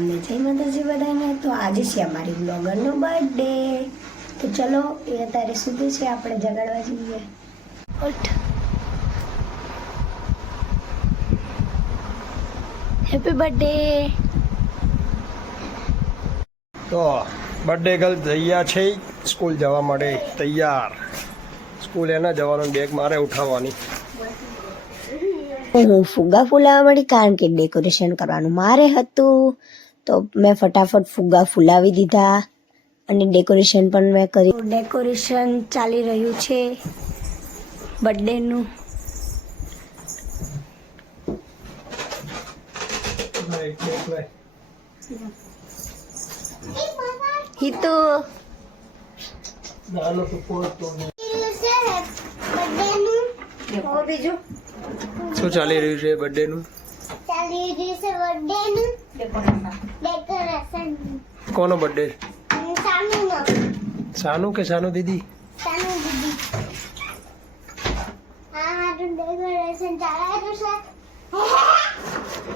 રામ ને જય માતાજી બધાને। તો આજે છે અમારી બ્લોગરનો બર્થડે, તો ચલો એ અત્યારે સુધી છે, આપણે જગાડવા જઈએ। ઉઠ, હેપી બર્થડે। તો બર્થડે ગર્લ તૈયાર છે, સ્કૂલ જવા માટે તૈયાર। સ્કૂલ એના જવાનું, બેગ મારે ઉઠાવવાની। હું ફુગ્ગા ફૂલાવવા મળી, કારણ કે ડેકોરેશન કરવાનું મારે હતું, તો મેં ફટાફટ ફુગ્ગા ફૂલાવી દીધા અને ડેકોરેશન પણ મેં કર્યું। ડેકોરેશન ચાલી રહ્યું છે બર્થડેનું। હિતુ બીજું શું ચાલી રહ્યું છે બર્થડેનું? કોનો બર્થડે? સાનુ કે સાનુ દીદી?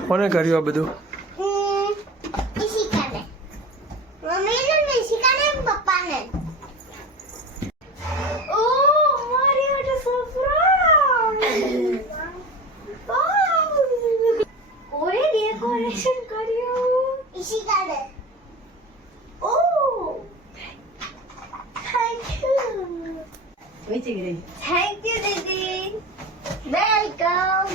કોને કર્યું આ બધું? Thank you, Didi. Welcome.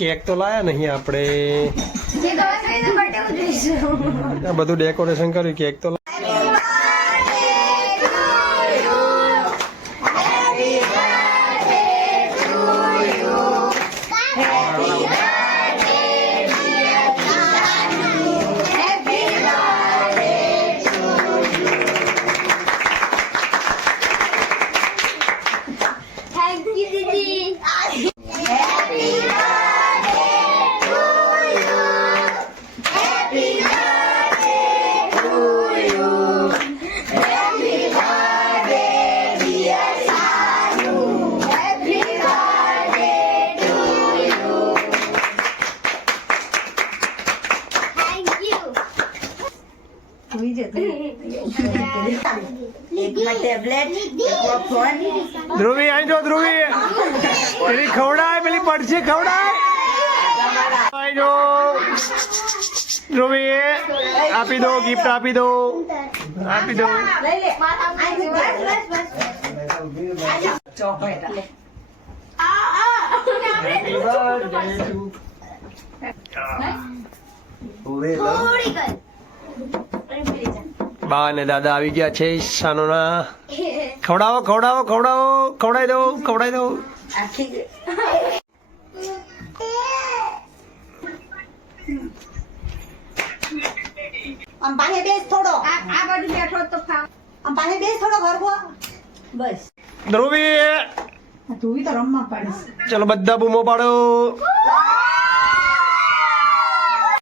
Cake તો લાયા નહીં આપણે, આ બધું ડેકોરેશન કર્યું, કેક તો ધ્રુવી અહીં જો, ધ્રુવી પેલી ખવડાય, પેલી પડશે ખવડાય, અહીં જો ધ્રુવી, આપી દો, ગિફ્ટ આપી દો, આપી દો। બા ને દાદા આવી ગયા છે સાનુના। ખવડાવો ખવડાવો ખવડાવો, ખવડાવી દો, ખવડાવી દો। આમ પાસે બેસ થોડો, આ બાજુ બેઠો તો ખાવ, આમ પાસે બેસ થોડો ઘરકો, બસ। ધ્રુવી ધ્રુવી તો રમવા પાડીશ। ચલો બધા બૂમો પાડો।